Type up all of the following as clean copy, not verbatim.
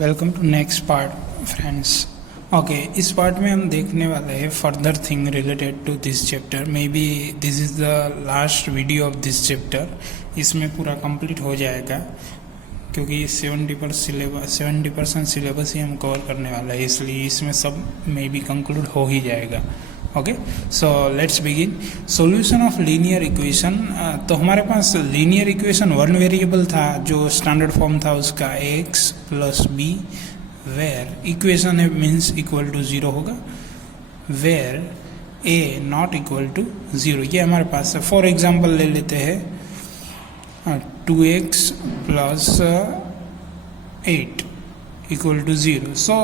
Welcome to next part friends. Okay, इस part में हम देखने वाले हैं further thing related to this chapter. Maybe this is the last video of this chapter. इसमें पूरा कंप्लीट हो जाएगा क्योंकि 70% सिलेबस ही हम कवर करने वाला है, इसलिए इसमें सब मे बी कंक्लूड हो ही जाएगा। Okay, so let's begin. Solution of linear equation. तो हमारे पास लीनियर इक्वेशन वन वेरिएबल था, जो स्टैंडर्ड फॉर्म था उसका x plus b, where equation है मीन्स इक्वल टू 0 होगा, where a not equal to 0। ये हमारे पास है। फॉर एग्जांपल ले लेते हैं 2x plus 8 equal to 0. So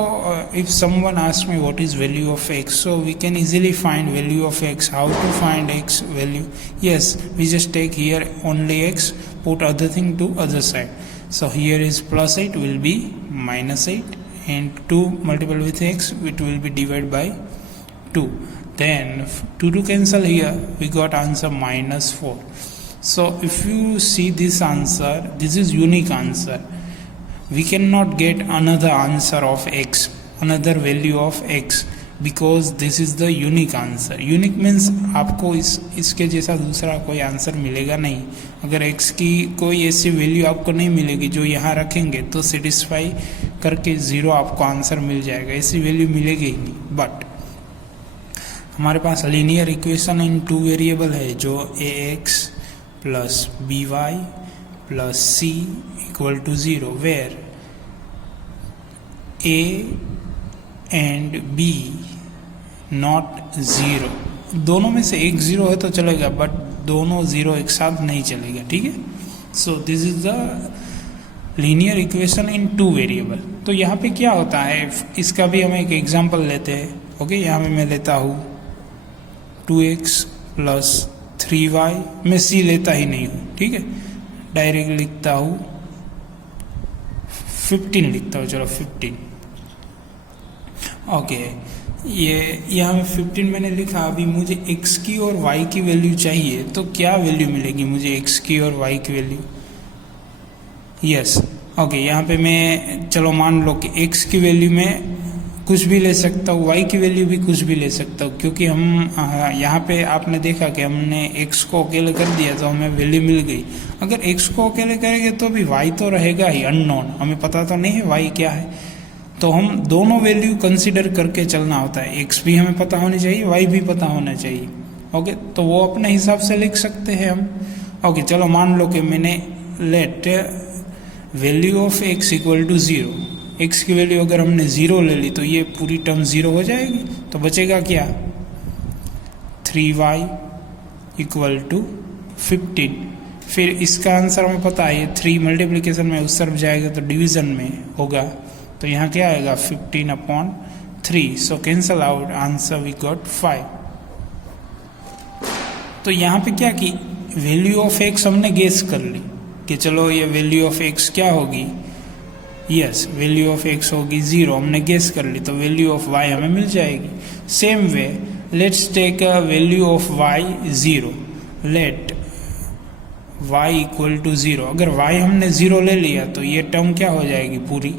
if someone asks me what is value of x, so we can easily find value of x. How to find x value? Yes, we just take here only x, put other thing to other side. So here is plus 8 will be minus 8, and 2 multiplied with x, it will be divided by 2. Then 2 cancel here, we got answer minus 4. So if you see this answer, this is unique answer. We cannot get another answer of x, another value of x, because this is the unique answer. Unique means आपको इसके जैसा दूसरा कोई answer मिलेगा नहीं। अगर x की कोई ऐसी वैल्यू आपको नहीं मिलेगी जो यहाँ रखेंगे तो सेटिस्फाई करके 0 आपको आंसर मिल जाएगा, ऐसी वैल्यू मिलेगी ही नहीं। बट हमारे पास लीनियर इक्वेशन इन 2 वेरिएबल है, जो ax plus by plus c equal to 0, where a and b not 0। दोनों में से एक 0 है तो चलेगा, बट दोनों 0 एक साथ नहीं चलेगा। ठीक है, so this is the linear equation in 2 variable. तो यहाँ पे क्या होता है, इसका भी हम एक एग्जांपल लेते हैं। ओके, यहाँ पे मैं लेता हूँ 2x प्लस 3y, मैं c लेता ही नहीं हूँ। ठीक है, डायरेक्ट लिखता हूँ 15 लिखता हूँ, चलो 15। ओके, ये यहाँ में 15 मैंने लिखा। अभी मुझे x की और y की वैल्यू चाहिए, तो क्या वैल्यू मिलेगी मुझे x की और y की वैल्यू? यस, ओके, यहाँ पे मैं चलो मान लो कि x की वैल्यू में कुछ भी ले सकता हूँ, y की वैल्यू भी कुछ भी ले सकता हूँ, क्योंकि हम यहाँ पे आपने देखा कि हमने x को अकेले कर दिया तो हमें वैल्यू मिल गई। अगर x को अकेले करेंगे तो भी y तो रहेगा ही अननोन, हमें पता तो नहीं है y क्या है। तो हम दोनों वैल्यू कंसिडर करके चलना होता है, x भी हमें पता होनी चाहिए, y भी पता होना चाहिए। ओके, तो वो अपने हिसाब से लिख सकते हैं हम। ओके, चलो मान लो कि मैंने let value of x equal to 0, x की वैल्यू अगर हमने 0 ले ली तो ये पूरी टर्म 0 हो जाएगी, तो बचेगा क्या 3y इक्वल टू 15। फिर इसका आंसर हमें पता है, 3 मल्टीप्लिकेशन में उस तरफ जाएगा तो डिवीजन में होगा, तो यहाँ क्या आएगा 15/3। So cancel out, answer we got 5। तो यहाँ पे क्या कि वैल्यू ऑफ x हमने गेस कर ली कि चलो ये वैल्यू ऑफ x क्या होगी। यस, वैल्यू ऑफ x होगी 0, हमने गेस कर ली, तो वैल्यू ऑफ y हमें मिल जाएगी। Same way let's take a value of y 0, let y equal to 0। अगर y हमने 0 ले लिया तो ये टर्म क्या हो जाएगी पूरी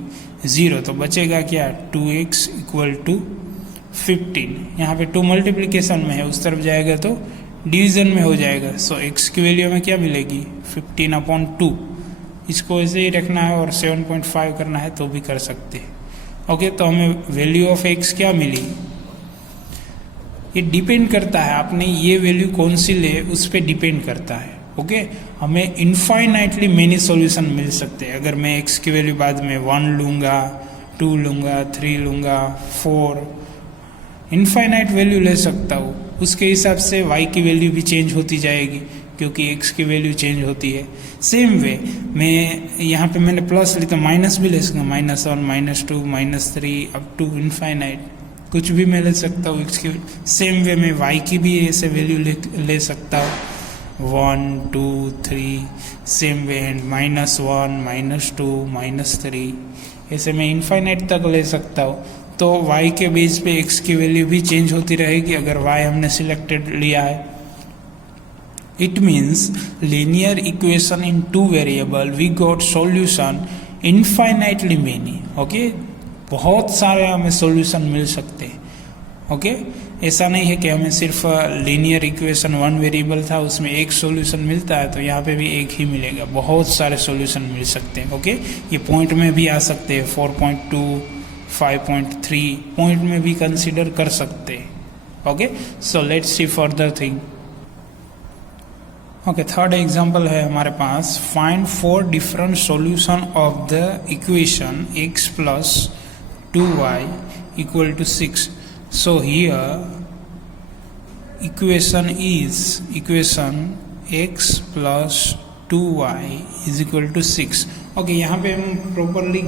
0, तो बचेगा क्या 2x इक्वल टू 15। यहाँ पे 2 मल्टीप्लिकेशन में है, उस तरफ जाएगा तो डिवीजन में हो जाएगा। सो x की वैल्यू में क्या मिलेगी 15/2। इसको ऐसे ही रखना है और 7.5 करना है तो भी कर सकते हैं। ओके, तो हमें वैल्यू ऑफ x क्या मिली, ये डिपेंड करता है आपने ये वैल्यू कौन सी ले, उस पर डिपेंड करता है। ओके, हमें इनफाइनाइटली मेनी सॉल्यूशन मिल सकते हैं। अगर मैं x की वैल्यू बाद में 1 लूँगा, 2 लूँगा, 3 लूँगा, 4, इनफाइनाइट वैल्यू ले सकता हूँ। उसके हिसाब से y की वैल्यू भी चेंज होती जाएगी, क्योंकि x की वैल्यू चेंज होती है। सेम वे मैं यहाँ पे मैंने प्लस ली तो माइनस भी ले सकता हूँ, -1, -2, -3 अप टू इनफाइनाइट, कुछ भी मैं ले सकता हूँ x की। सेम वे में y की भी ऐसे वैल्यू ले सकता हूँ, 1, 2, 3, सेम वे एंड -1, -2, -3, ऐसे मैं इनफाइनाइट तक ले सकता हूँ। तो y के बेस पे x की वैल्यू भी चेंज होती रहेगी अगर y हमने सिलेक्टेड लिया है। It means linear equation in 2 variable, we got solution infinitely many, okay, बहुत सारे हमें सॉल्यूशन मिल सकते हैं, ओके। ऐसा नहीं है कि हमें सिर्फ लीनियर इक्वेशन वन वेरिएबल था उसमें एक सॉल्यूशन मिलता है तो यहाँ पे भी एक ही मिलेगा, बहुत सारे सॉल्यूशन मिल सकते हैं, ओके। ये पॉइंट में भी आ सकते हैं, 4.2, 5.3 पॉइंट में भी कंसीडर कर सकते हैं, okay. So let's see further thing. Okay, third example है हमारे पास, find 4 different solution of the equation x plus 2y equal to 6. So here equation x plus 2y is equal to 6. Okay, यहाँ पे हम properly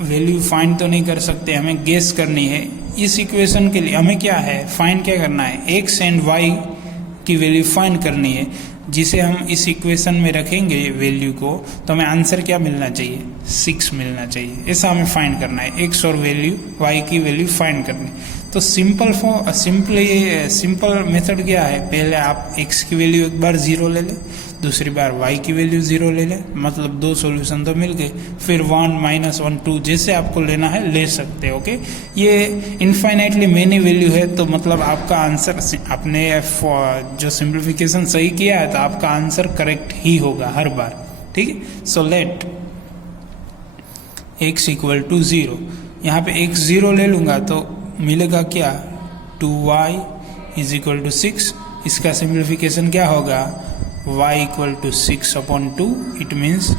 value find तो नहीं कर सकते, हमें गेस करनी है। इस इक्वेशन के लिए हमें क्या है, फाइंड क्या करना है, x एंड y की वैल्यू फाइंड करनी है, जिसे हम इस इक्वेशन में रखेंगे वैल्यू को, तो हमें आंसर क्या मिलना चाहिए, 6 मिलना चाहिए। ऐसा हमें फाइंड करना है, x और वैल्यू y की वैल्यू फाइंड करनी। तो सिंपल मेथड क्या है, पहले आप x की वैल्यू एक बार 0 ले लें, दूसरी बार y की वैल्यू 0 ले लें, मतलब 2 सॉल्यूशन तो मिल गए, फिर 1, -1, 2 जैसे आपको लेना है ले सकते हैं, ओके। ये इनफाइनाइटली मेनी वैल्यू है तो मतलब आपका आंसर, आपने जो सिंप्लीफिकेशन सही किया है तो आपका आंसर करेक्ट ही होगा हर बार, ठीक है। So let x equal to 0, यहाँ पे x 0 ले लूँगा तो मिलेगा क्या, 2y इज इक्वल टू 6। इसका सिंप्लीफिकेशन क्या होगा, y equal to 6/2, it means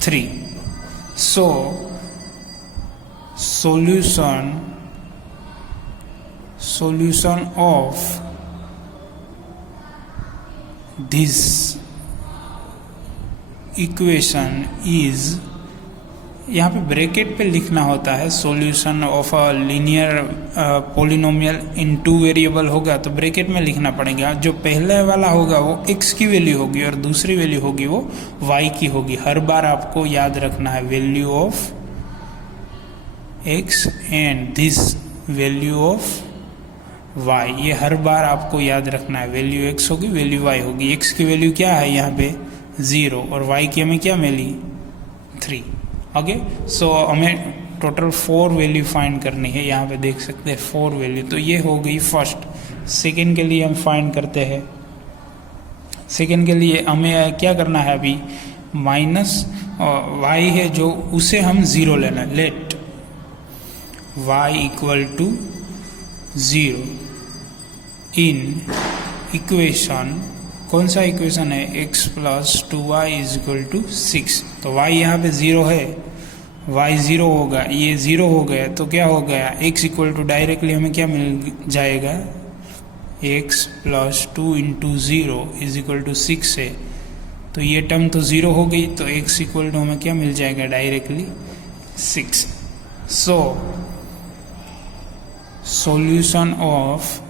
3। So solution of this equation is, यहाँ पे ब्रैकेट पे लिखना होता है, solution of a linear polynomial in 2 variable होगा तो ब्रैकेट में लिखना पड़ेगा। जो पहले वाला होगा वो x की वैल्यू होगी और दूसरी वैल्यू होगी वो y की होगी। हर बार आपको याद रखना है value of x and this value of y, ये हर बार आपको याद रखना है। वैल्यू x होगी, वैल्यू y होगी। x की वैल्यू क्या है यहाँ पे 0 और y की हमें क्या मिली 3, ओके। सो हमें टोटल 4 वैल्यू फाइंड करनी है, यहाँ पे देख सकते हैं 4 वैल्यू। तो ये हो गई फर्स्ट। सेकेंड के लिए हम फाइंड करते हैं। सेकेंड के लिए हमें क्या करना है, अभी माइनस y है जो उसे हम 0 लेना है। Let y equal to 0 in equation, कौन सा इक्वेशन है, x plus 2y is equal to 6। तो y यहाँ पे 0 है, y 0 होगा, ये 0 हो गया तो क्या हो गया, x इक्वल टू डायरेक्टली हमें क्या मिल जाएगा, x plus 2 into 0 is equal to 6 है। तो ये टर्म तो 0 हो गई तो x इक्वल टू हमें क्या मिल जाएगा directly 6। So solution of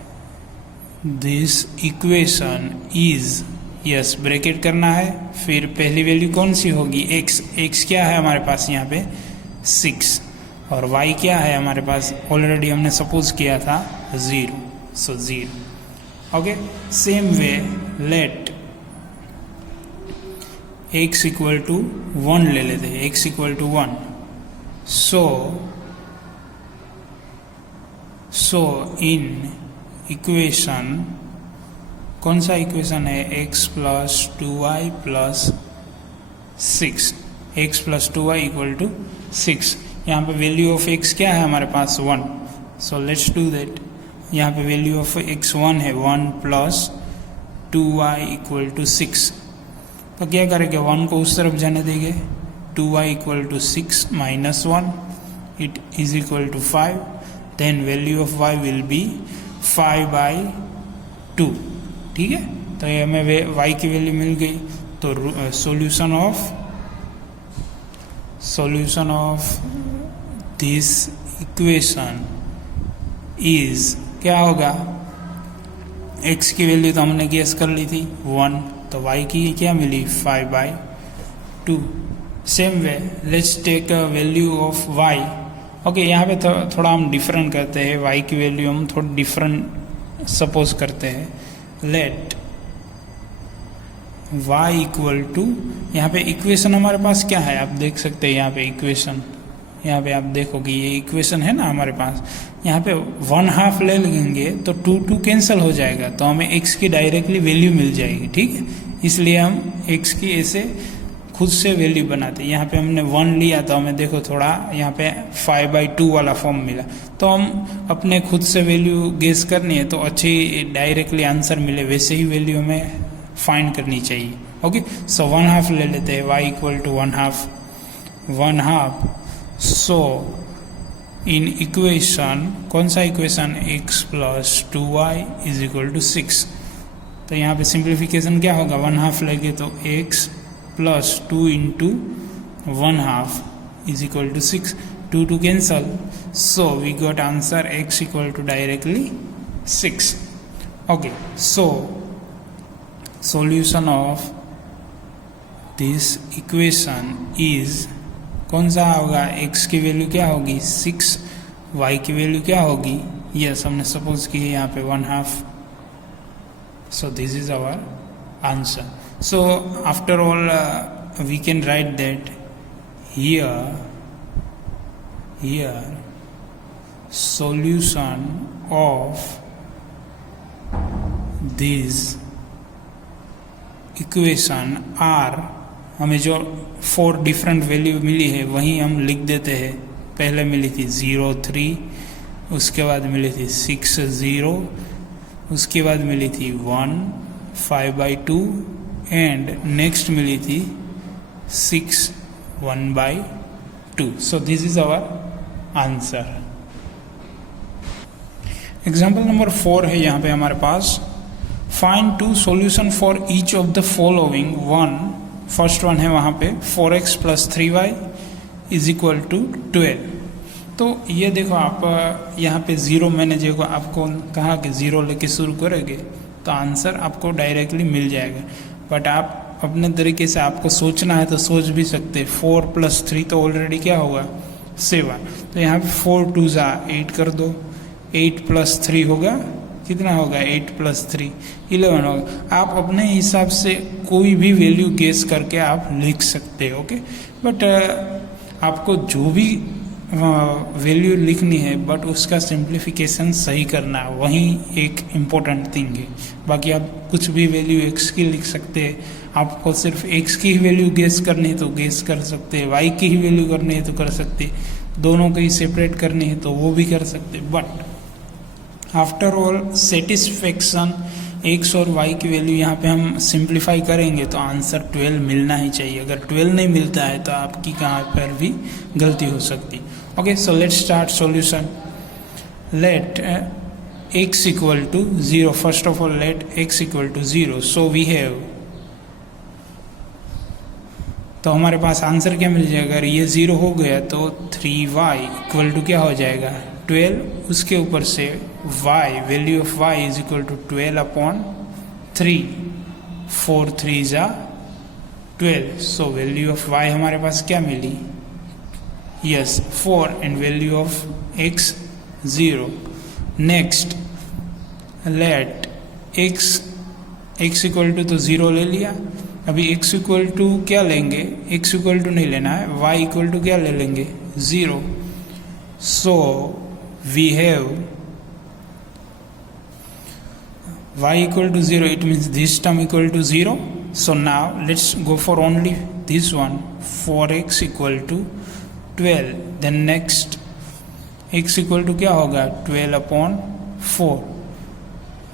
this equation is, yes bracket करना है, फिर पहली वैल्यू कौन सी होगी x क्या है हमारे पास यहाँ पे 6 और y क्या है हमारे पास, ऑलरेडी हमने सपोज किया था 0, so 0, okay. Same way let x equal to 1 ले लेते हैं, x equal to 1। So in equation, कौन सा इक्वेशन है, x plus 2y plus 6, x plus 2y equal to 6। यहाँ पे वैल्यू ऑफ x क्या है हमारे पास 1, सो लेट्स डू दैट। यहाँ पे वैल्यू ऑफ x 1 है, 1 प्लस 2y इक्वल टू 6। तो क्या करेंगे, 1 को उस तरफ जाने देंगे, 2y equal to 6 minus 1, it is equal to 5, then value of y will be 5/2, ठीक है। तो ये हमें y की वैल्यू मिल गई। तो solution of this equation is क्या होगा, x की वैल्यू तो हमने गेस कर ली थी 1, तो y की क्या मिली 5/2। Same way let's take a value of y, okay. यहाँ पे थोड़ा हम डिफरेंट करते हैं, y की वैल्यू हम थोड़ी डिफरेंट सपोज करते हैं। लेट y इक्वल टू, यहाँ पे इक्वेशन हमारे पास क्या है आप देख सकते हैं, यहाँ पे इक्वेशन, यहाँ पे आप देखोगे ये इक्वेशन है ना हमारे पास, यहाँ पे 1/2 ले लेंगे तो 2 कैंसिल हो जाएगा, तो हमें x की डायरेक्टली वैल्यू मिल जाएगी, ठीक है। इसलिए हम x की ऐसे खुद से वैल्यू बनाते हैं। यहाँ पे हमने 1 लिया तो हमें देखो थोड़ा यहाँ पे 5/2 वाला फॉर्म मिला, तो हम अपने खुद से वैल्यू गेस करनी है तो अच्छी डायरेक्टली आंसर मिले वैसे ही वैल्यू हमें फाइंड करनी चाहिए। ओके, सो 1/2 ले लेते हैं, y equal to 1/2। So in equation, कौन सा equation, x plus 2y is equal to 6। तो यहाँ पे सिंप्लीफिकेशन क्या होगा, 1/2 लेंगे तो x plus 2 into 1/2 is equal to 6, 2 cancel, so we got answer x equal to directly 6। Okay, so solution of this equation is, कौन सा होगा, x की वैल्यू क्या होगी 6, y की वैल्यू क्या होगी, यस हमने सपोज की है यहाँ पे 1/2, so this is our answer. So after all we can write that here solution of this equation are, हमें जो 4 डिफरेंट वैल्यू मिली है वही हम लिख देते हैं। पहले मिली थी 0, 3, उसके बाद मिली थी 6, 0, उसके बाद मिली थी 1, 5/2 एंड नेक्स्ट मिली थी 6, 1/2। So this is our answer. Example number 4 है यहाँ पे हमारे पास, find 2 solution for each of the following. First one है वहाँ पे 4x plus 3y is equal to 12। तो ये देखो आप यहाँ पे 0, मैंने जो आपको कहा कि 0 लेके शुरू करेंगे तो आंसर आपको डायरेक्टली मिल जाएगा, बट आप अपने तरीके से आपको सोचना है तो सोच भी सकते। 4 प्लस 3 तो ऑलरेडी क्या होगा 7, तो यहाँ पे 4 2 8 कर दो, 8 प्लस 3 होगा कितना होगा, 8 प्लस 3 11 होगा। आप अपने हिसाब से कोई भी वैल्यू गेस करके आप लिख सकते हो, ओके। बट आपको जो भी वैल्यू लिखनी है बट उसका सिंप्लीफिकेशन सही करना है, वही एक इम्पोर्टेंट थिंग है। बाकी आप कुछ भी वैल्यू x की लिख सकते हैं, आपको सिर्फ x की ही वैल्यू गेस करनी है तो गेस कर सकते हैं, y की ही वैल्यू करनी है तो कर सकते हैं, दोनों को ही सेपरेट करनी है तो वो भी कर सकते हैं। But after all satisfaction x और y की वैल्यू यहाँ पे हम सिंप्लीफाई करेंगे तो आंसर 12 मिलना ही चाहिए। अगर 12 नहीं मिलता है तो आपकी कहाँ पर भी गलती हो सकती। Okay, so let's start solution. Let x equal to 0, first of all let x equal to 0, so we have, तो हमारे पास आंसर क्या मिल जाएगा, अगर ये 0 हो गया तो 3y इक्वल टू क्या हो जाएगा 12, उसके ऊपर से y, value of y is equal to 12/3, 4 3 जा 12, सो वैल्यू ऑफ y हमारे पास क्या मिली, yes 4, and value of x 0। Next let x equal to तो 0 ले लिया, अभी x इक्वल टू क्या लेंगे, x इक्वल टू नहीं लेना है, y इक्वल टू क्या ले लेंगे 0, सो we have y equal to 0, it means this term equal to 0. So now let's go for only this one, 4x equal to 12, then next x equal to क्या होगा 12/4,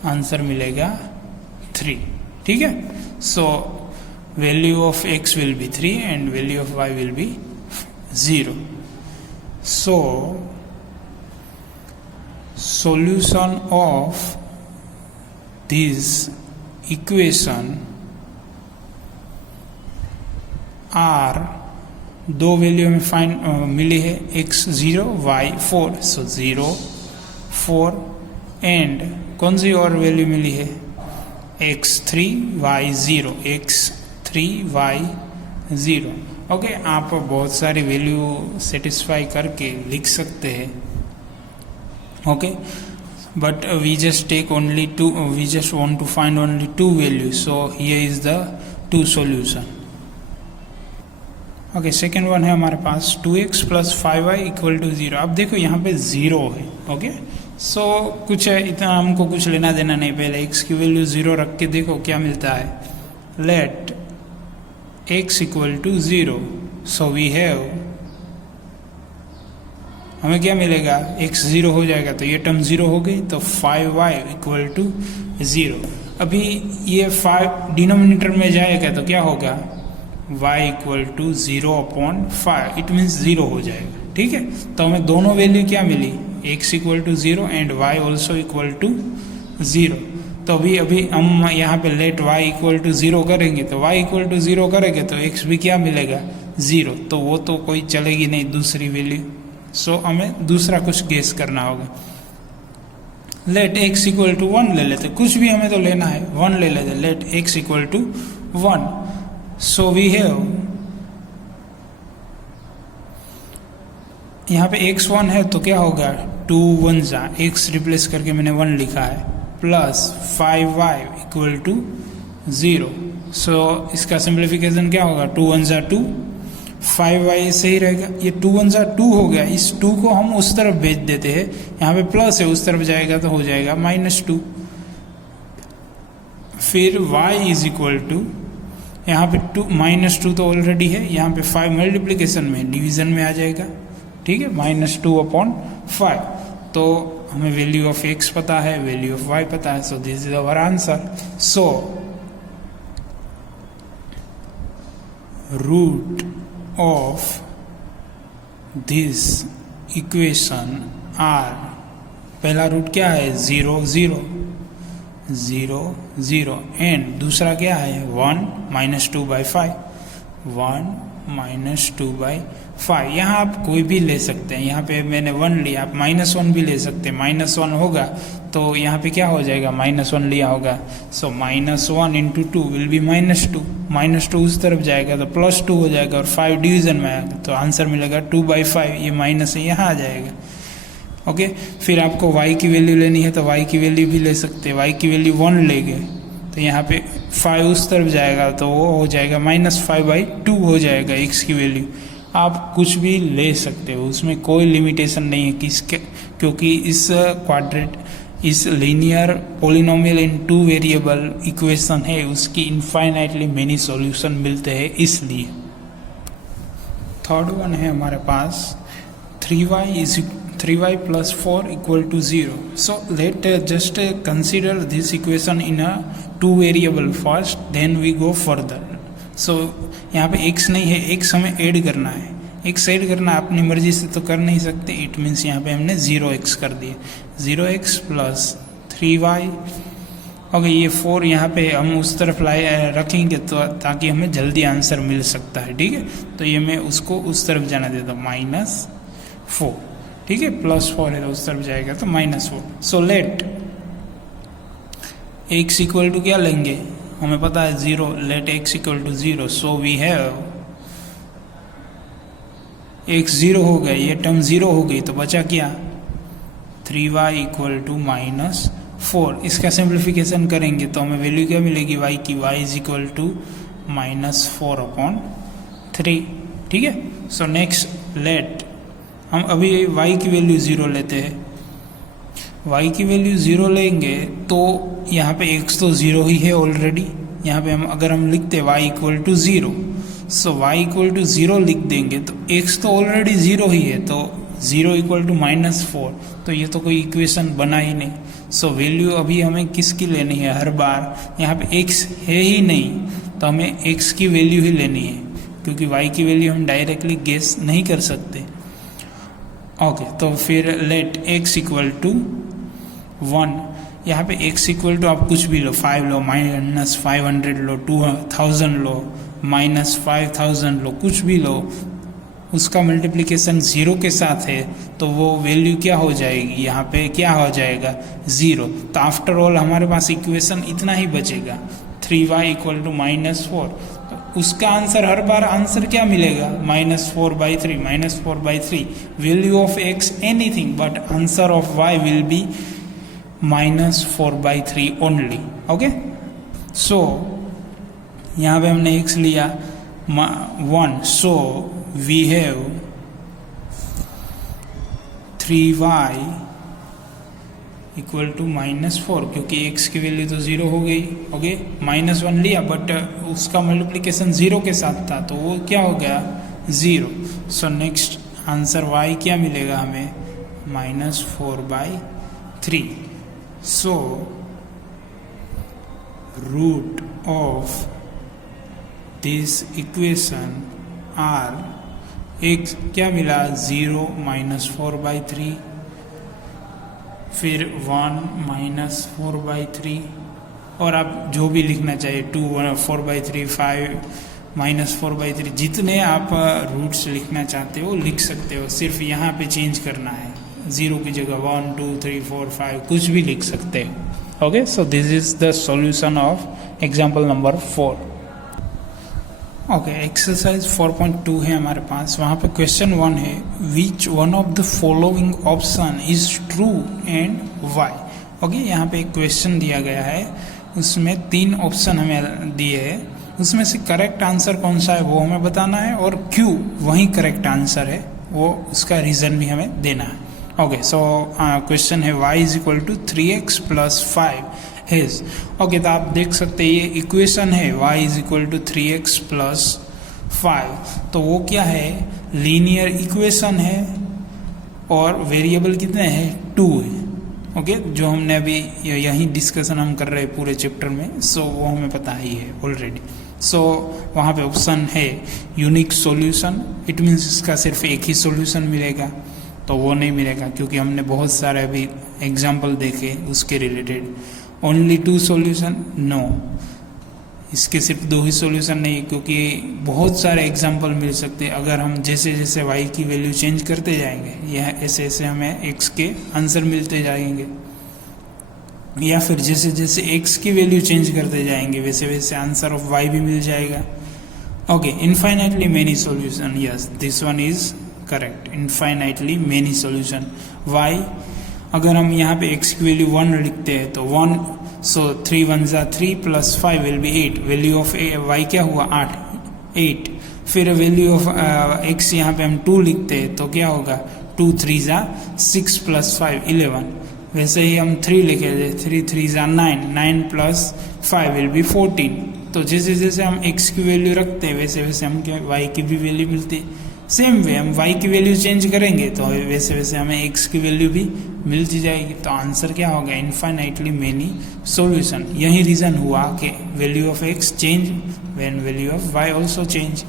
answer मिलेगा 3, ठीक है। so value of x will be 3 and value of y will be 0. so solution of this equation are, दो value में find मिली है, x 0 y 4, so 0 4, and कौन सी और वैल्यू मिली है x 3 y 0, x 3 y 0। Okay, आप बहुत सारी वैल्यू सेटिस्फाई करके लिख सकते हैं, okay, but we just take only 2, we just want to find only 2 values, so here is the two solution. Okay, second one है हमारे पास 2x + 5y = 0। अब देखो यहाँ पे 0 है। ओके, सो कुछ इतना हमको कुछ लेना देना नहीं, पहले x की वैल्यू 0 रख के देखो क्या मिलता है। Let x = 0, so we have, हमें क्या मिलेगा, x 0 हो जाएगा तो ये टर्म 0 हो गई, तो 5y = 0। अभी ये 5 डिनोमिनेटर में जाएगा तो क्या होगा, y = 0/5, इट मीन्स 0 हो जाएगा। ठीक है, तो हमें दोनों वैल्यू क्या मिली, x = 0 एंड y ऑल्सो = 0। तो अभी हम यहाँ पे लेट y = 0 करेंगे, तो y = 0 करेंगे तो x भी क्या मिलेगा, 0, तो वो तो कोई चलेगी नहीं दूसरी वैल्यू। सो हमें दूसरा कुछ गेस करना होगा। लेट x = 1 ले लेते, कुछ भी हमें तो लेना है, 1 ले लेते। Let x = 1, so we have, यहाँ पे x 1 है तो क्या होगा, 2 1 x रिप्लेस करके मैंने 1 लिखा है, प्लस 5y = 0। सो इसका सिंप्लीफिकेशन क्या होगा, 2 1 2, 5y ऐसे ही रहेगा। ये 2 1 2 हो गया, इस 2 को हम उस तरफ भेज देते हैं, यहाँ पे प्लस है, उस तरफ जाएगा तो हो जाएगा -2। फिर y = यहाँ पे 2 तो ऑलरेडी है, यहाँ पे 5 मल्टीप्लीकेशन में डिवीजन में आ जाएगा। ठीक है, -2/5। तो हमें वैल्यू ऑफ x पता है, वैल्यू ऑफ y पता है, so this is our answer. So root of this equation are, पहला रूट क्या है, 0 0 0 0, एंड दूसरा क्या है, 1 -2/5, 1 -2/5। यहाँ आप कोई भी ले सकते हैं, यहाँ पे मैंने 1 लिया, आप -1 भी ले सकते हैं। -1 होगा तो यहाँ पे क्या हो जाएगा, -1 लिया होगा, सो -1 × 2 विल बी -2, -2 उस तरफ जाएगा तो +2 हो जाएगा, और 5 डिवीजन में आएगा तो आंसर मिलेगा 2/5। ये माइनस है, यहाँ आ जाएगा। ओके, फिर आपको y की वैल्यू लेनी है तो y की वैल्यू भी ले सकते हैं। y की वैल्यू 1 ले गए तो यहाँ पे 5 उस तरफ जाएगा तो वो हो जाएगा -5/2 हो जाएगा x की वैल्यू। आप कुछ भी ले सकते हो, उसमें कोई लिमिटेशन नहीं है किसके, क्योंकि इस लीनियर पोलिनोमियल इन 2 वेरिएबल इक्वेशन है, उसकी इनफाइनाइटली मेनी सॉल्यूशन मिलते हैं इसलिए। थर्ड वन है हमारे पास 3y + 4 = 0. So let just consider this equation in a 2 variable first, then we go further. So यहाँ पे x नहीं है, x हमें ऐड करना है, x ऐड करना अपनी मर्जी से तो कर नहीं सकते, इट मीन्स यहाँ पे हमने 0x कर दिए, 0x + 3y। ओके, ये 4 यहाँ पे हम उस तरफ रखेंगे तो ताकि हमें जल्दी आंसर मिल सकता है। ठीक है, तो ये मैं उसको उस तरफ जाना देता हूँ, -4। ठीक है, +4 है तो उस तरफ जाएगा तो -4। सो लेट x = क्या लेंगे, हमें पता है 0, let x = 0, so we have, x 0 हो गया, ये टर्म 0 हो गई तो बचा क्या, 3y = -4। इसका सिंप्लीफिकेशन करेंगे तो हमें वैल्यू क्या मिलेगी y की, y = -4/3। ठीक है, सो नेक्स्ट लेट, हम अभी y की वैल्यू 0 लेते हैं, y की वैल्यू 0 लेंगे तो यहाँ पे x तो 0 ही है ऑलरेडी, यहाँ पे अगर हम लिखते y = 0, सो y = 0 लिख देंगे तो x तो ऑलरेडी 0 ही है, तो 0 = -4, तो ये तो कोई इक्वेशन बना ही नहीं। सो वैल्यू अभी हमें किसकी लेनी है, हर बार यहाँ पे x है ही नहीं तो हमें x की वैल्यू ही लेनी है, क्योंकि y की वैल्यू हम डायरेक्टली गेस नहीं कर सकते। ओके, तो फिर लेट x = 1, यहाँ पे x = आप कुछ भी लो, 5 लो, -500 लो, 2000 लो, -5000 लो, कुछ भी लो, उसका मल्टीप्लिकेशन 0 के साथ है तो वो वैल्यू क्या हो जाएगी, यहाँ पे क्या हो जाएगा, 0। तो आफ्टर ऑल हमारे पास इक्वेशन इतना ही बचेगा, 3y = -4। तो उसका आंसर हर बार आंसर क्या मिलेगा, -4/3, -4/3। Value of x anything but answer of y will be -4/3 only. Okay, so यहाँ पे हमने x लिया 1, so we have 3y equal to -4, क्योंकि x की वैल्यू तो 0 हो गई। ओके, -1 लिया बट उसका मल्टीप्लिकेशन 0 के साथ था, तो वो क्या हो गया 0। सो नेक्स्ट आंसर y क्या मिलेगा हमें, -4/3। So root of this equation are x क्या मिला 0 -4/3, फिर 1 -4/3, और आप जो भी लिखना चाहिए 2 4/3 5 -4/3, जितने आप रूट्स लिखना चाहते हो लिख सकते हो। सिर्फ यहाँ पे चेंज करना है, 0 की जगह 1 2 3 4 5 कुछ भी लिख सकते हो। Okay, so this is the solution of example number 4। Okay, exercise 4.2 है हमारे पास। वहाँ पे क्वेश्चन 1 है, which one of the following option is true and why. Okay, यहाँ पे एक क्वेश्चन दिया गया है, उसमें 3 ऑप्शन हमें दिए हैं, उसमें से करेक्ट आंसर कौन सा है वो हमें बताना है, और क्यों वही करेक्ट आंसर है वो उसका रीज़न भी हमें देना है। ओके, सो क्वेश्चन है y is equal to 3x + 5 has. Okay, तो आप देख सकते हैं ये इक्वेशन है y is equal to 3x + 5, तो वो क्या है, लीनियर इक्वेशन है और वेरिएबल कितने हैं 2 है। ओके, जो हमने अभी यही डिस्कशन हम कर रहे हैं पूरे चैप्टर में, सो वो हमें पता ही है ऑलरेडी। सो वहाँ पे ऑप्शन है यूनिक सॉल्यूशन, इट मीन्स इसका सिर्फ एक ही सॉल्यूशन मिलेगा, तो वो नहीं मिलेगा क्योंकि हमने बहुत सारे अभी एग्जाम्पल देखे उसके रिलेटेड। ओनली 2 सॉल्यूशन, नो, इसके सिर्फ 2 ही सॉल्यूशन नहीं, क्योंकि बहुत सारे एग्जाम्पल मिल सकते हैं। अगर हम जैसे जैसे y की वैल्यू चेंज करते जाएंगे, यह ऐसे ऐसे हमें x के आंसर मिलते जाएंगे, या फिर जैसे जैसे x की वैल्यू चेंज करते जाएंगे वैसे वैसे आंसर ऑफ y भी मिल जाएगा। Okay, infinitely many solution, yes this one is correct, infinitely many solution. y, अगर हम यहाँ पे x की वैल्यू 1 लिखते हैं तो 1, सो 3 1 3 + 5 will be 8, value of y क्या हुआ 8। फिर वैल्यू ऑफ x यहाँ पे हम 2 लिखते हैं तो क्या होगा 2 3 6 + 5 11। वैसे ही हम 3 लिखे थे, 3 3 9 9 + 5 विल बी 14। तो जैसे जैसे हम x की वैल्यू रखते हैं वैसे वैसे हम y की भी वैल्यू मिलती है। सेम वे हम y की वैल्यू चेंज करेंगे तो वैसे वैसे हमें x की वैल्यू भी मिलती जाएगी। तो आंसर क्या होगा, इनफाइनाइटली मेनी सॉल्यूशन। यही रीज़न हुआ कि value of x change when value of y also change.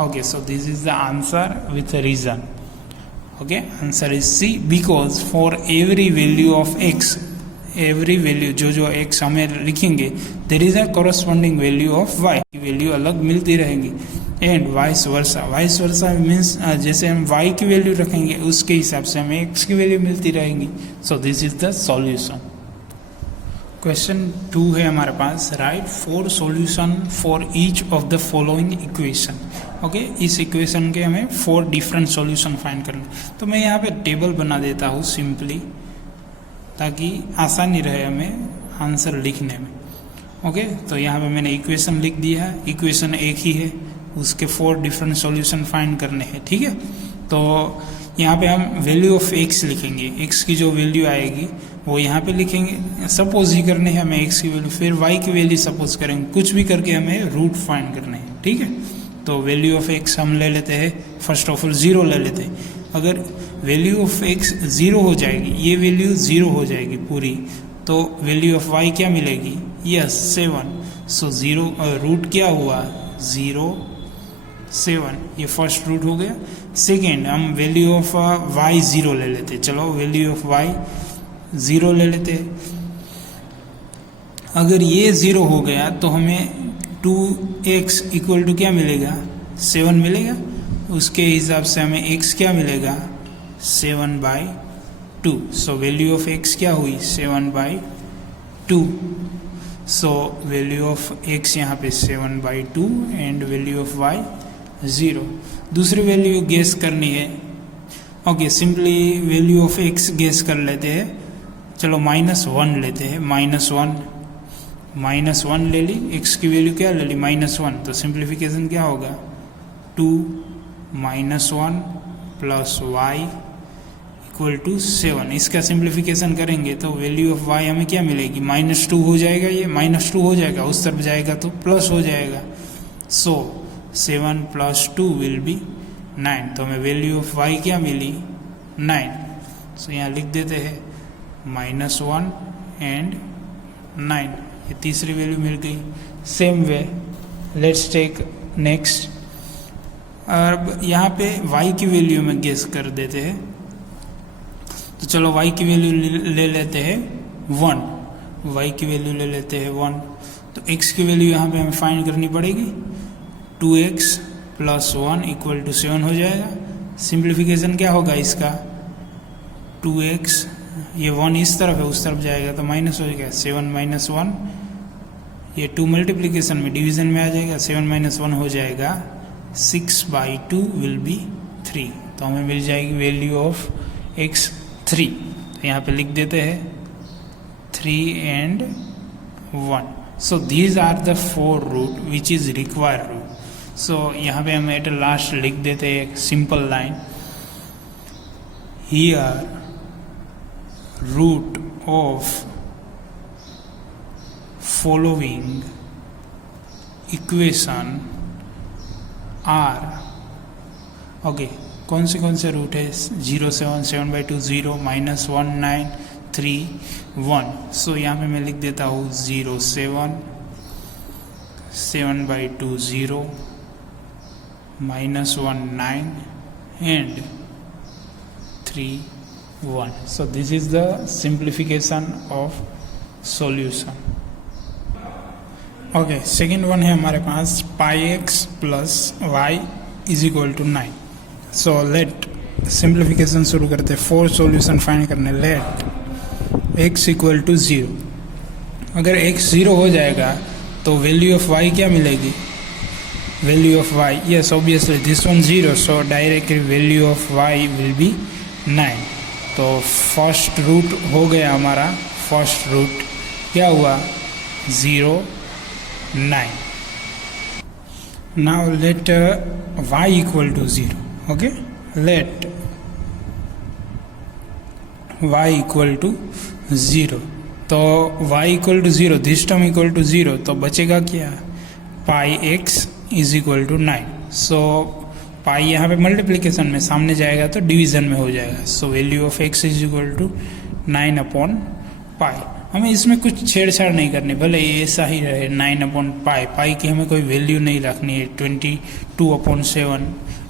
Okay, so this is the answer with reason. Okay, answer is C, because for every value of x, every value जो x हमें लिखेंगे, there is a corresponding value of y की वैल्यू अलग मिलती रहेंगी। And vice versa means जैसे हम y की वैल्यू रखेंगे उसके हिसाब से हमें x की वैल्यू मिलती रहेंगी। So this is the solution. Question 2 है हमारे पास, right 4 solution for each of the following equation. Okay, इस इक्वेशन के हमें 4 डिफरेंट सॉल्यूशन फाइंड करने। तो मैं यहाँ पे टेबल बना देता हूँ सिंपली, ताकि आसानी रहे हमें आंसर लिखने में। ओके, तो यहाँ पे मैंने इक्वेशन लिख दिया है, इक्वेशन एक ही है, उसके 4 डिफरेंट सॉल्यूशन फाइंड करने हैं। ठीक है, तो यहाँ पे हम वैल्यू ऑफ x लिखेंगे, x की जो वैल्यू आएगी वो यहाँ पे लिखेंगे। सपोज ही करने हैं हमें x की वैल्यू, फिर y की वैल्यू सपोज करेंगे, कुछ भी करके हमें रूट फाइंड करने हैं। ठीक है, तो वैल्यू ऑफ x हम ले लेते हैं, फर्स्ट ऑफ ऑल 0 ले लेते हैं। अगर वैल्यू ऑफ x 0 हो जाएगी, ये वैल्यू 0 हो जाएगी पूरी, तो वैल्यू ऑफ y क्या मिलेगी, यस 7। सो 0 रूट क्या हुआ 0 7, ये फर्स्ट रूट हो गया। सेकेंड हम वैल्यू ऑफ y 0 ले लेते, चलो वैल्यू ऑफ y 0 ले लेते। अगर ये 0 हो गया तो हमें 2x इक्वल टू क्या मिलेगा 7 मिलेगा, उसके हिसाब से हमें x क्या मिलेगा 7/2। सो वैल्यू ऑफ x क्या हुई 7/2। सो वैल्यू ऑफ x यहाँ पे 7/2 एंड वैल्यू ऑफ y 0। दूसरी वैल्यू गेस करनी है। Okay, simply value of x guess कर लेते हैं, चलो -1 लेते हैं, -1 -1 ले ली, x की वैल्यू क्या ले ली -1, तो सिंप्लीफिकेशन क्या होगा 2 - 1 प्लस y इक्वल टू 7। इसका सिंप्लीफिकेशन करेंगे तो वैल्यू ऑफ y हमें क्या मिलेगी -2 हो जाएगा, ये -2 हो जाएगा, उस तरफ जाएगा तो प्लस हो जाएगा। सो 7 + 2 विल बी 9, तो हमें वैल्यू ऑफ y क्या मिली 9। सो यहाँ लिख देते हैं -1 एंड 9, ये तीसरी वैल्यू मिल गई। Same way let's take next. अब यहाँ पे y की वैल्यू में गेस कर देते हैं, तो चलो y की वैल्यू ले लेते हैं 1, y की वैल्यू ले लेते हैं 1, तो x की वैल्यू यहाँ पे हमें फाइंड करनी पड़ेगी। 2x + 1 = 7 हो जाएगा। सिंप्लीफिकेशन क्या होगा इसका 2x, ये 1 इस तरफ है, उस तरफ जाएगा तो माइनस हो जाएगा, 7 - 1, ये 2 मल्टीप्लिकेशन में डिवीजन में आ जाएगा, 7 - 1 हो जाएगा 6/2 विल बी 3, तो हमें मिल जाएगी वैल्यू ऑफ x 3। तो यहाँ पे लिख देते हैं 3 and 1। So these are the 4 root which is required root. So यहाँ पे हम एट लास्ट लिख देते हैं एक simple line, here root of following equation are, okay कौन से रूट है 0 7 7/2 0 -1 9 3 1। सो यहाँ पे मैं लिख देता हूँ 0 7 7/2 0 -1 9 and 3 1। So this is the simplification of solution. Okay, second one है हमारे पास πx + y = 9। So let simplification शुरू करते हैं, 4 सॉल्यूशन फाइंड करने। लेट x = 0, अगर x 0 हो जाएगा तो वैल्यू ऑफ y क्या मिलेगी, value of y, yes obviously this one 0, so directly value of y will B 9। तो फर्स्ट रूट हो गया हमारा, फर्स्ट रूट क्या हुआ 0 9। Now let y = 0, okay, let y = 0, तो y = 0, दिस टर्म = 0, तो बचेगा क्या πx = 9। सो पाई यहाँ पे मल्टीप्लिकेशन में सामने जाएगा तो डिवीजन में हो जाएगा। So value of x = 9/π। हमें इसमें कुछ छेड़छाड़ नहीं करनी, भले ये ऐसा ही रहे 9/π, पाई की हमें कोई वैल्यू नहीं रखनी है, 22/7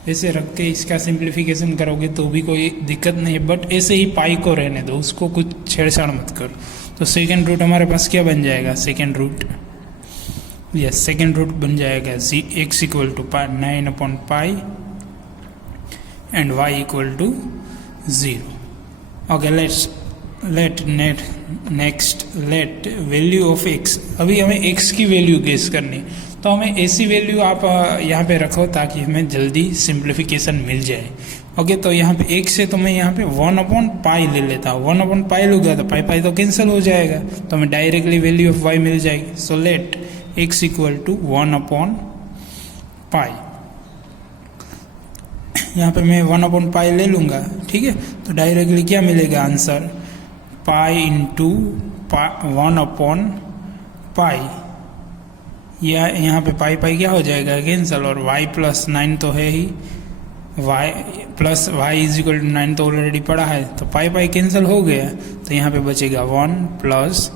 ऐसे रख के इसका सिंप्लीफिकेशन करोगे तो भी कोई दिक्कत नहीं है, बट ऐसे ही पाई को रहने दो, उसको कुछ छेड़छाड़ मत करो। तो सेकेंड रूट हमारे पास क्या बन जाएगा, second root, yes second root बन जाएगा x = 9/π and y = 0। Okay, let next let value of x, अभी हमें x की वैल्यू गेस करनी, तो हमें ऐसी वैल्यू आप यहाँ पे रखो ताकि हमें जल्दी सिंप्लीफिकेशन मिल जाए। ओके, तो यहाँ पे x है तो मैं यहाँ पे 1/π ले लेता हूँ, 1/π लूँगा तो पाई तो कैंसिल हो जाएगा, तो हमें डायरेक्टली वैल्यू ऑफ y मिल जाएगी। सो लेट x = 1/π, यहाँ पे मैं 1/π ले लूँगा, ठीक है, तो डायरेक्टली क्या मिलेगा आंसर π × 1/π, या यहाँ पे पाई क्या हो जाएगा कैंसल, और y + 9 तो है ही, y + y = 9 तो ऑलरेडी पड़ा है, तो पाई कैंसिल हो गया, तो यहाँ पे बचेगा 1 +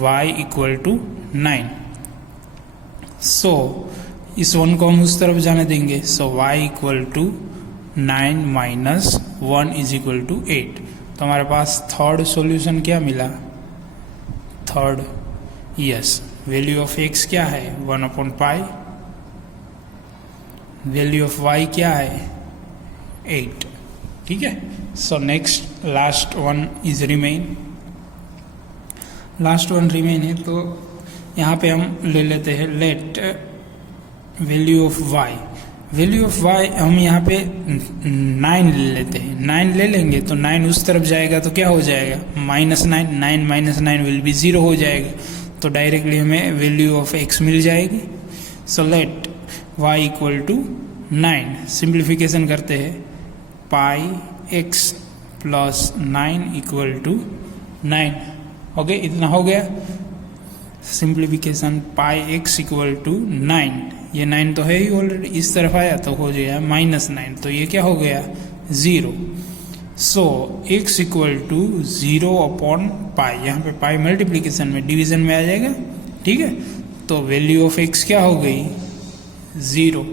y = 9। सो इस 1 को हम उस तरफ जाने देंगे, सो y = 9 - 1 = 8। तो हमारे पास थर्ड सॉल्यूशन क्या मिला, third, yes value of x क्या है 1/π, वैल्यू ऑफ y क्या है 8, ठीक है। So next last one is remain, last one remain है, तो यहाँ पे हम ले लेते हैं let value of y, value of y हम यहाँ पे 9 ले लेते हैं, 9 ले लेंगे तो 9 उस तरफ जाएगा तो क्या हो जाएगा -9, 9 - 9 विल बी 0 हो जाएगा, तो डायरेक्टली हमें वैल्यू ऑफ x मिल जाएगी। So let y equal to 9, simplification करते हैं, pi x plus 9 equal to 9। Okay, इतना हो गया simplification, pi x equal to 9, ये 9 तो है ही ऑलरेडी, इस तरफ आया तो हो जाएगा -9, तो ये क्या हो गया 0। So x equal to 0 upon pi, यहाँ पे पाई मल्टीप्लीकेशन में डिवीजन में आ जाएगा, ठीक है। तो वैल्यू ऑफ x क्या हो गई 0।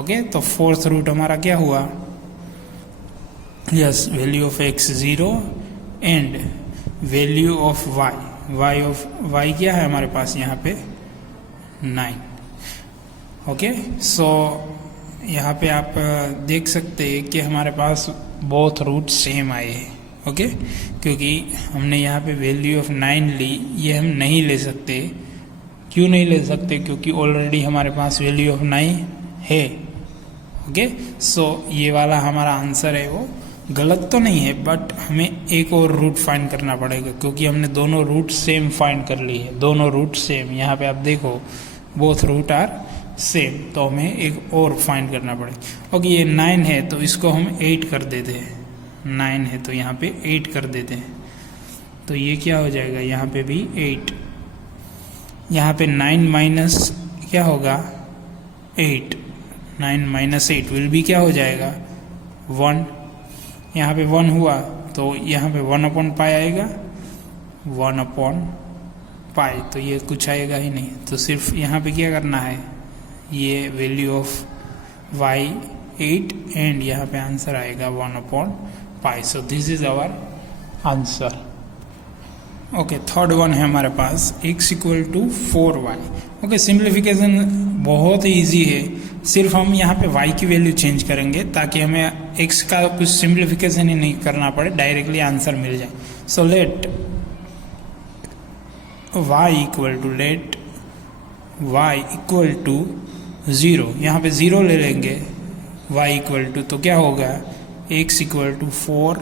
ओके, तो फोर्थ रूट हमारा क्या हुआ, yes, value of x 0 and value of y क्या है हमारे पास यहाँ पे 9। ओके, सो यहाँ पे आप देख सकते हैं कि हमारे पास बोथ रूट सेम आए हैं। ओके, क्योंकि हमने यहाँ पे वैल्यू ऑफ 9 ली, ये हम नहीं ले सकते। क्यों नहीं ले सकते, क्योंकि ऑलरेडी हमारे पास वैल्यू ऑफ 9 है। ओके, सो ये वाला हमारा आंसर है, वो गलत तो नहीं है, बट हमें एक और रूट फाइंड करना पड़ेगा, क्योंकि हमने दोनों रूट सेम फाइंड कर ली है, दोनों रूट सेम। यहाँ पे आप देखो बोथ रूट आर सेम, तो हमें एक और फाइंड करना पड़ेगा। ओके, ये 9 है तो इसको हम 8 कर देते हैं, 9 है तो यहाँ पे 8 कर देते हैं, तो ये क्या हो जाएगा, यहाँ पे भी 8, यहाँ पे 9 माइनस क्या होगा 8, 9 माइनस 8 विल भी क्या हो जाएगा 1, यहाँ पे 1 हुआ तो यहाँ पे 1 अपॉन पाई आएगा, 1 अपॉन पाई, तो ये कुछ आएगा ही नहीं। तो सिर्फ यहाँ पे क्या करना है, ये वैल्यू ऑफ y 8 एंड यहाँ पे आंसर आएगा 1 upon pi. So this is our answer. Okay, third one है हमारे पास x equal to 4y। Okay, simplification बहुत ही ईजी है, सिर्फ हम यहाँ पे y की वैल्यू चेंज करेंगे ताकि हमें x का कुछ सिंप्लीफिकेशन ही नहीं करना पड़े, डायरेक्टली आंसर मिल जाए। So let y equal to 0, यहाँ पे 0 ले लेंगे, y इक्वल टू, तो क्या होगा x equal to 4,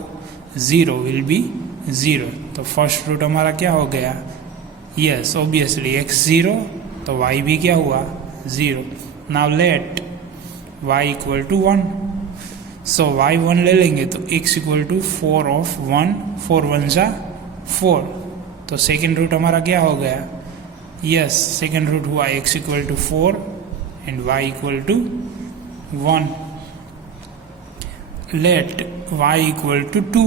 0 will be 0, तो फर्स्ट रूट हमारा क्या हो गया, यस ऑब्वियसली x 0, तो y भी क्या हुआ 0। Now let y equal to 1, so y 1 ले लेंगे तो x इक्वल टू 4 ऑफ 1, 4 1 जा 4, तो सेकेंड रूट हमारा क्या हो गया, यस सेकेंड रूट हुआ x equal to 4 and y equal to 1। Let y equal to 2,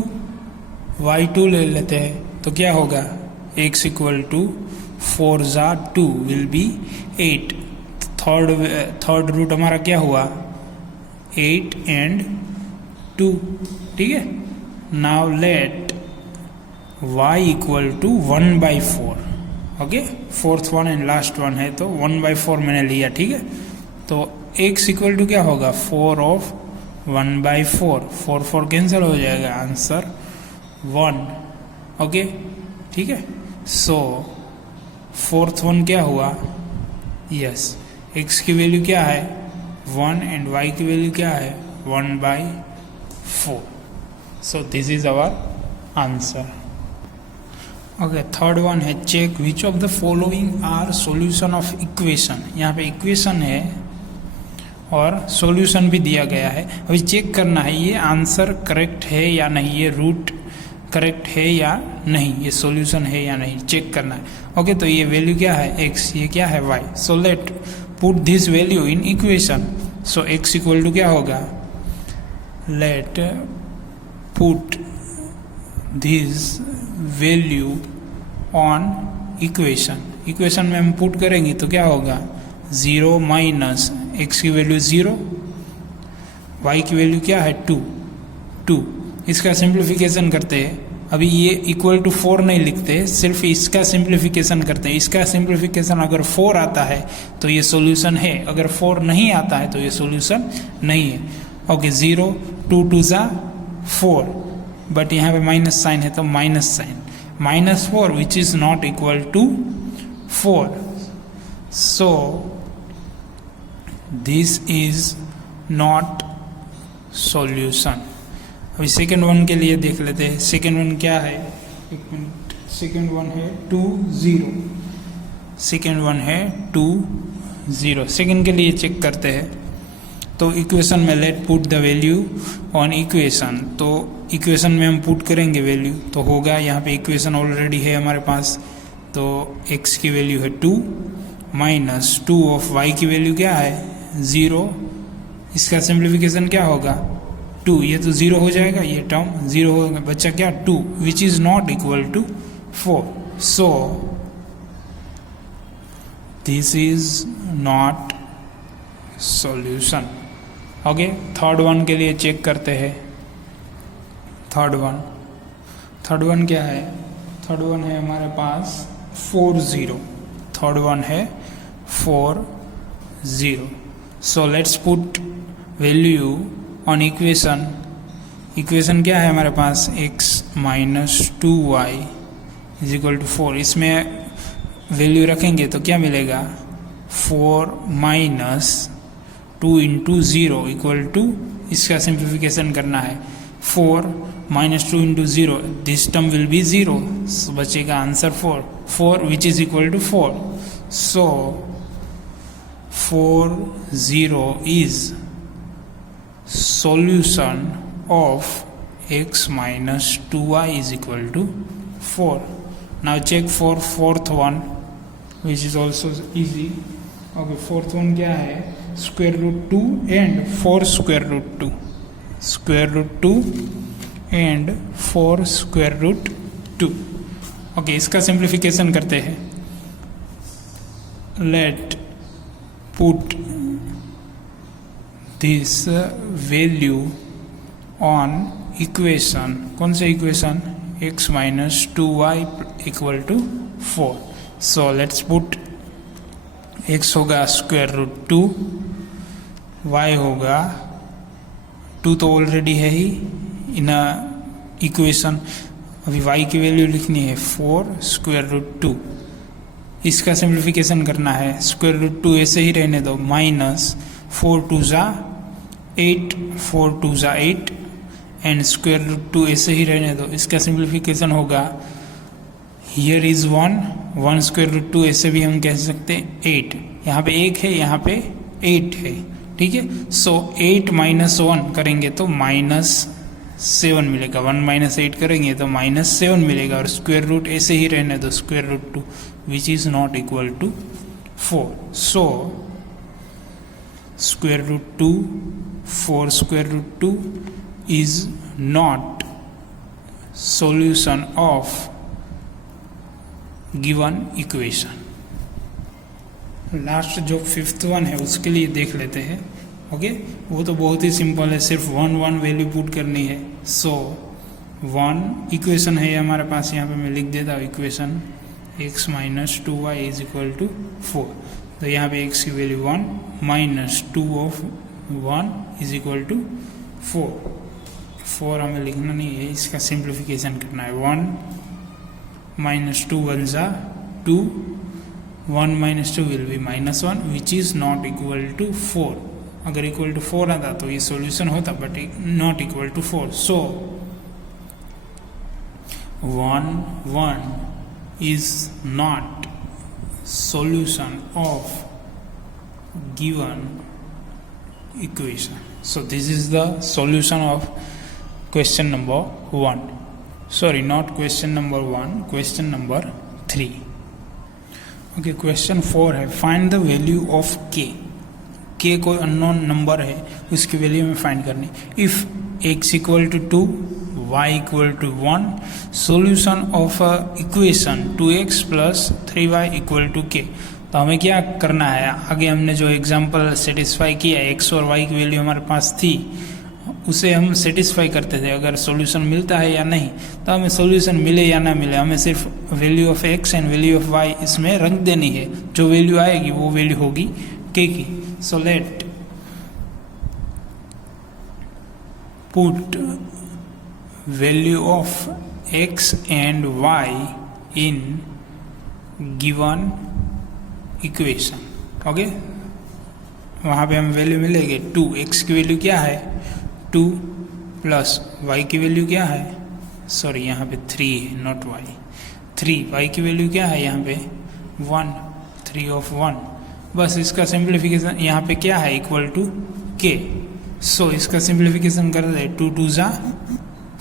y 2 ले लेते हैं तो क्या होगा, x इक्वल टू 4 जा 2 विल बी 8, थर्ड रूट हमारा क्या हुआ 8 एंड 2, ठीक है। Now let y equal to 1/4, okay, fourth one and last one है तो 1/4 मैंने लिया, ठीक है। तो x इक्वल टू क्या होगा 4 ऑफ 1/4, 4 4 कैंसिल हो जाएगा, आंसर 1, ओके, ठीक है। सो फोर्थ वन क्या हुआ, यस x की वैल्यू क्या है 1 एंड y की वैल्यू क्या है 1/4। So this is our answer. Okay, third one है check which of the following are solution of equation. यहाँ पे इक्वेशन है और सॉल्यूशन भी दिया गया है, अभी चेक करना है ये आंसर करेक्ट है या नहीं, ये रूट करेक्ट है या नहीं, ये सॉल्यूशन है या नहीं, चेक करना है। ओके, तो ये वैल्यू क्या है x, ये क्या है y। So let put this value in equation. So x equal to क्या होगा, let put this value on equation. Equation में हम पुट करेंगे तो क्या होगा 0 माइनस x की वैल्यू 0, y की वैल्यू क्या है 2। इसका सिंप्लीफिकेशन करते हैं, अभी ये इक्वल टू 4 नहीं लिखते, सिर्फ इसका सिंप्लीफिकेशन करते हैं। इसका सिंप्लीफिकेशन अगर 4 आता है तो ये सॉल्यूशन है, अगर 4 नहीं आता है तो ये सॉल्यूशन नहीं है। ओके, 0 2 2 जा 4, बट यहाँ पे माइनस साइन है तो minus sign, -4 which is not equal to 4। So this is not solution. अभी सेकेंड वन के लिए देख लेते हैं, सेकेंड वन क्या है, एक मिनट, सेकेंड वन है 2 0, सेकेंड वन है 2 0। सेकेंड के लिए चेक करते हैं, तो इक्वेशन में late put the value on equation, तो इक्वेशन में हम पुट करेंगे वैल्यू, तो होगा यहाँ पे इक्वेशन ऑलरेडी है हमारे पास, तो x की वैल्यू है 2 माइनस 2 ऑफ y की वैल्यू क्या है 0, इसका सिंप्लीफिकेशन क्या होगा 2, ये तो 0 हो जाएगा, ये टर्म 0 होगा, बच्चा क्या 2 which is not equal to 4, so this is not solution. Okay, third one के लिए चेक करते हैं। थर्ड वन क्या है, थर्ड वन है हमारे पास 4 0, थर्ड वन है 4 0। So let's put value on equation, equation क्या है हमारे पास x minus 2y is equal to 4, इसमें वैल्यू रखेंगे तो क्या मिलेगा 4 माइनस 2 इंटू 0 इक्वल टू, इसका सिंप्लीफिकेशन करना है 4 minus 2 into 0, this term will be 0, बचेगा answer 4 which is equal to 4, so 4 0 is solution of x minus 2y is equal to 4. Now check for fourth one, which is also easy. Okay, fourth one क्या है, square root 2 and 4 square root 2, square root 2 and 4 square root 2. Okay, इसका simplification करते हैं, let put this value on equation, कौन से equation x minus 2y equal to 4, so let's put x होगा square root 2, y होगा 2 तो already है ही in equation, अभी y की वैल्यू लिखनी है 4 square root 2, इसका सिंप्लीफिकेशन करना है, स्क्वायर रूट 2 ऐसे ही रहने दो, माइनस 4 2 ज़ा 8, 4 2 ज़ा 8 एंड स्क्वायर रूट 2 ऐसे ही रहने दो, इसका सिंप्लीफिकेशन होगा, हियर इज 1 स्क्वायर रूट 2 ऐसे भी हम कह सकते हैं 8, यहाँ पे 1 है, यहाँ पे 8 है, ठीक है। सो 8 माइनस 1 करेंगे तो माइनस 7 मिलेगा, 1 माइनस 8 करेंगे तो माइनस 7 मिलेगा, और स्क्वायर रूट ऐसे ही रहने दो square root 2 which is not equal to 4, so square root 2 4 square root 2 is not solution of given equation। Last जो फिफ्थ वन है उसके लिए देख लेते हैं। ओके, वो तो बहुत ही सिंपल है, सिर्फ 1 वैल्यू पुट करनी है। सो 1 इक्वेशन है हमारे पास, यहाँ पे मैं लिख देता हूँ equation x minus 2y is equal to 4, तो यहाँ पे x की value 1 minus 2 of 1 is equal to 4 हमें लिखना नहीं है, इसका सिंप्लीफिकेशन करना है। 1 माइनस 2 1 ज़ा 2, 1 minus 2 will be minus 1 which is not equal to 4। अगर इक्वल टू 4 आता तो ये सॉल्यूशन होता, but not equal to 4। So 1 is not solution of given equation. So this is the solution of question number 1. Sorry, not question number 1, question number 3. Okay, question 4 है, find the value of k. k कोई unknown number है, उसकी वैल्यू में find करनी। If x equal to 2 y equal to 1, solution of equation 2x plus 3y equal to k। तो हमें क्या करना है, आगे हमने जो एग्जांपल सेटिस्फाई किया, x और y की वैल्यू हमारे पास थी, उसे हम सेटिस्फाई करते थे, अगर सॉल्यूशन मिलता है या नहीं। तो हमें सॉल्यूशन मिले या ना मिले, हमें सिर्फ value of x and value of y इसमें रख देनी है, जो वैल्यू आएगी वो वैल्यू होगी k की। सो let put value of x and y in given equation। Okay, वहाँ पे हमें वैल्यू मिलेगी 2, x की वैल्यू क्या है 2 प्लस y की वैल्यू क्या है, सॉरी यहाँ पे 3 है नॉट y, 3, y की वैल्यू क्या है यहाँ पे 1 3 ऑफ 1, बस इसका सिंप्लीफिकेशन यहाँ पे क्या है, इक्वल टू के। सो इसका सिंप्लीफिकेशन कर दे, 2 2 ज़ा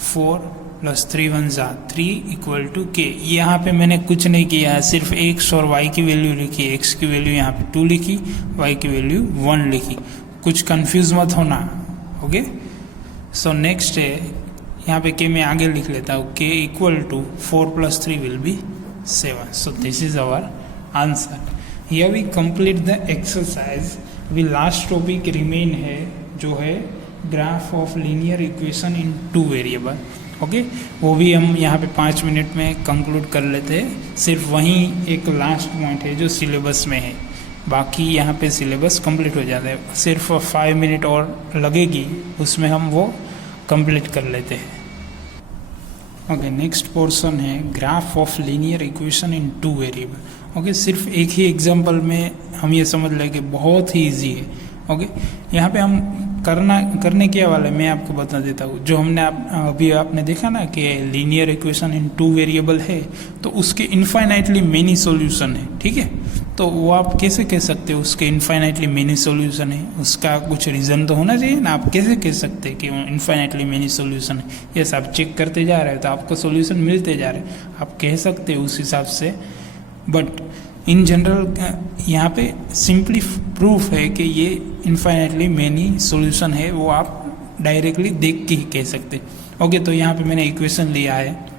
4 प्लस 3 1 ज़ा 3 इक्वल टू के। यहाँ पे मैंने कुछ नहीं किया है, सिर्फ x और y की वैल्यू लिखी, x की वैल्यू यहाँ पे 2 लिखी, y की वैल्यू 1 लिखी। कुछ कंफ्यूज मत होना, ओके। सो नेक्स्ट है, यहाँ पे के मैं आगे लिख लेता हूँ, k equal to 4 plus 3 will be 7। So this is our answer. Here we complete the exercise. अभी लास्ट टॉपिक रिमेन है जो है graph of linear equation in 2 variable, okay. वो भी हम यहाँ पे 5 मिनट में कंक्लूड कर लेते हैं। सिर्फ वहीं एक लास्ट पॉइंट है जो सिलेबस में है, बाकी यहाँ पे सिलेबस कंप्लीट हो जाता है। सिर्फ 5 मिनट और लगेगी, उसमें हम वो कंप्लीट कर लेते हैं। ओके, नेक्स्ट पोर्शन है graph of linear equation in 2 variable. Okay, सिर्फ एक ही एग्जांपल में हम ये समझ लेंगे, बहुत ही इजी है। ओके, यहाँ पे हम करने क्या वाला है मैं आपको बता देता हूँ। जो हमने अभी आपने देखा ना कि लीनियर इक्वेशन इन 2 वेरिएबल है, तो उसके इनफाइनाइटली मेनी सॉल्यूशन है, ठीक है। तो वो आप कैसे कह सकते हो उसके इनफाइनाइटली मेनी सॉल्यूशन है? उसका कुछ रीज़न तो होना चाहिए ना। आप कैसे कह सकते हैं कि इनफाइनाइटली मेनी सॉल्यूशन है? यस, आप चेक करते जा रहे हो तो आपको सॉल्यूशन मिलते जा रहे हैं, आप कह सकते हो उस हिसाब से। बट इन जनरल यहाँ पे सिंपली प्रूफ है कि ये इनफाइनाइटली मेनी सॉल्यूशन है, वो आप डायरेक्टली देख के ही कह सकते। ओके, तो यहाँ पे मैंने इक्वेशन लिया है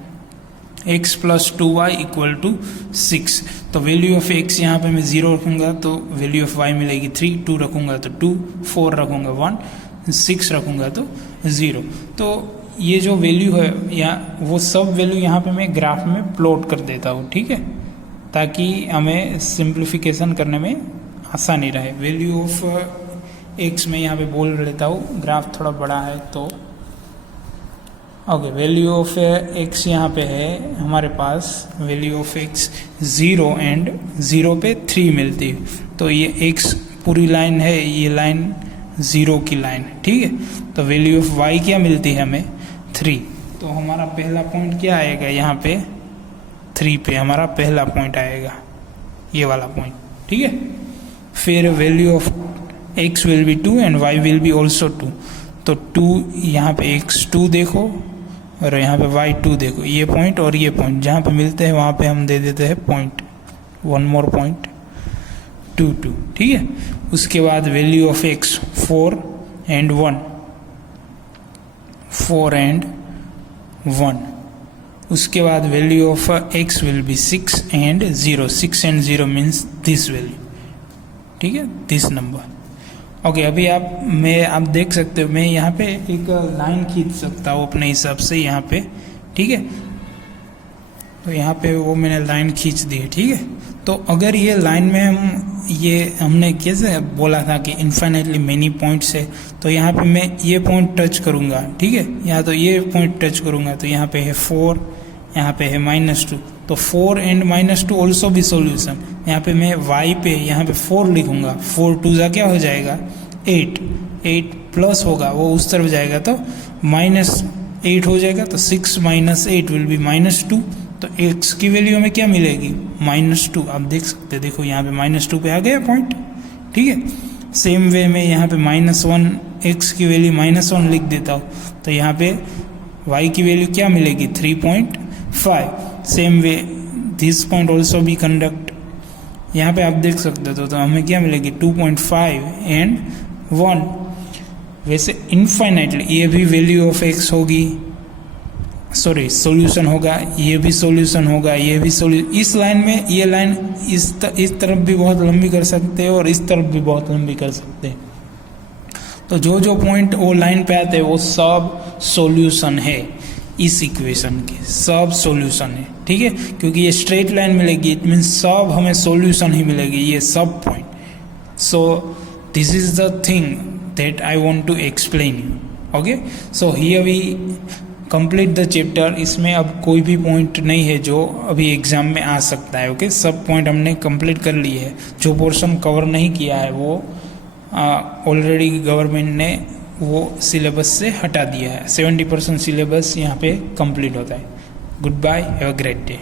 x plus 2y equal to 6। तो वैल्यू ऑफ x यहाँ पे मैं 0 रखूँगा तो वैल्यू ऑफ y मिलेगी 3, 2 रखूँगा तो 2, 4 रखूँगा 1, 6 रखूँगा तो 0। तो ये जो वैल्यू है या वो सब वैल्यू यहाँ पे मैं ग्राफ में प्लॉट कर देता हूँ, ठीक है, ताकि हमें सिंप्लीफिकेशन करने में आसानी रहे। वैल्यू ऑफ x में यहाँ पे बोल लेता हूँ, ग्राफ थोड़ा बड़ा है तो ओके। वैल्यू ऑफ x यहाँ पे है हमारे पास, वैल्यू ऑफ x 0 एंड 0 पे 3 मिलती है। तो ये x पूरी लाइन है, ये लाइन 0 की लाइन है, ठीक है। तो वैल्यू ऑफ y क्या मिलती है हमें 3। तो हमारा पहला पॉइंट क्या आएगा यहाँ पे 3 पे हमारा पहला पॉइंट आएगा, ये वाला पॉइंट, ठीक है। फिर value of x will be 2 and y will B also 2। तो 2 यहाँ पे x 2 देखो और यहाँ पे y 2 देखो, ये पॉइंट और ये पॉइंट जहाँ पे मिलते हैं वहाँ पे हम दे देते हैं पॉइंट, 1 मोर पॉइंट 2 2, ठीक है। उसके बाद value of x 4 and 1, 4 and 1। उसके बाद value of x will be 6 and 0, 6 and 0 means this value, ठीक है, दिस नंबर। ओके, अभी आप देख सकते हो मैं यहाँ पे एक लाइन खींच सकता हूँ अपने हिसाब से यहाँ पे, ठीक है। तो यहाँ पे वो मैंने लाइन खींच दी है, ठीक है। तो अगर ये लाइन में हमने कैसे बोला था कि इनफाइनाइटली मेनी पॉइंट्स है, तो यहाँ पे मैं ये पॉइंट टच करूँगा, ठीक है, या तो ये पॉइंट टच करूँगा तो यहाँ पे है 4, यहाँ पे है -2। तो 4 एंड -2 ऑल्सो भी सॉल्यूशन। यहाँ पे मैं y पे यहाँ पे 4 लिखूँगा, 4 2 जा क्या हो जाएगा 8, 8 प्लस होगा वो उस तरफ जाएगा तो -8 हो जाएगा। तो 6 - 8 विल बी -2। तो x की वैल्यू हमें क्या मिलेगी -2। आप देख सकते हैं, देखो यहाँ पे -2 पे आ गया पॉइंट, ठीक है। सेम वे में यहाँ पे -1, x की वैल्यू -1 लिख देता हूँ, तो यहाँ पे y की वैल्यू क्या मिलेगी 3.5। Same way this point also be conduct, यहाँ पे आप देख सकते हो तो हमें क्या मिलेगी 2.5 एंड 1। वैसे इनफाइनाइटली ये भी वैल्यू ऑफ x होगी, सॉरी सॉल्यूशन होगा, ये भी सॉल्यूशन होगा, ये भी सॉल्यूशन। इस लाइन में ये लाइन इस तरफ भी बहुत लंबी कर सकते हैं और इस तरफ भी बहुत लंबी कर सकते हैं। तो जो जो पॉइंट वो लाइन पे आते हैं वो सब सॉल्यूशन है, इस इक्वेशन के सब सॉल्यूशन है, ठीक है। क्योंकि ये स्ट्रेट लाइन मिलेगी, इट मीन्स सब हमें सॉल्यूशन ही मिलेगी, ये सब point. So this is the thing that I want to explain you, okay. So here we complete the chapter. इसमें अब कोई भी पॉइंट नहीं है जो अभी एग्जाम में आ सकता है, ओके। सब पॉइंट हमने कंप्लीट कर लिए है। जो पोर्शन कवर नहीं किया है वो ऑलरेडी गवर्नमेंट ने वो सिलेबस से हटा दिया है। 70% सिलेबस यहाँ पे कंप्लीट होता है। Good bye, have a great day.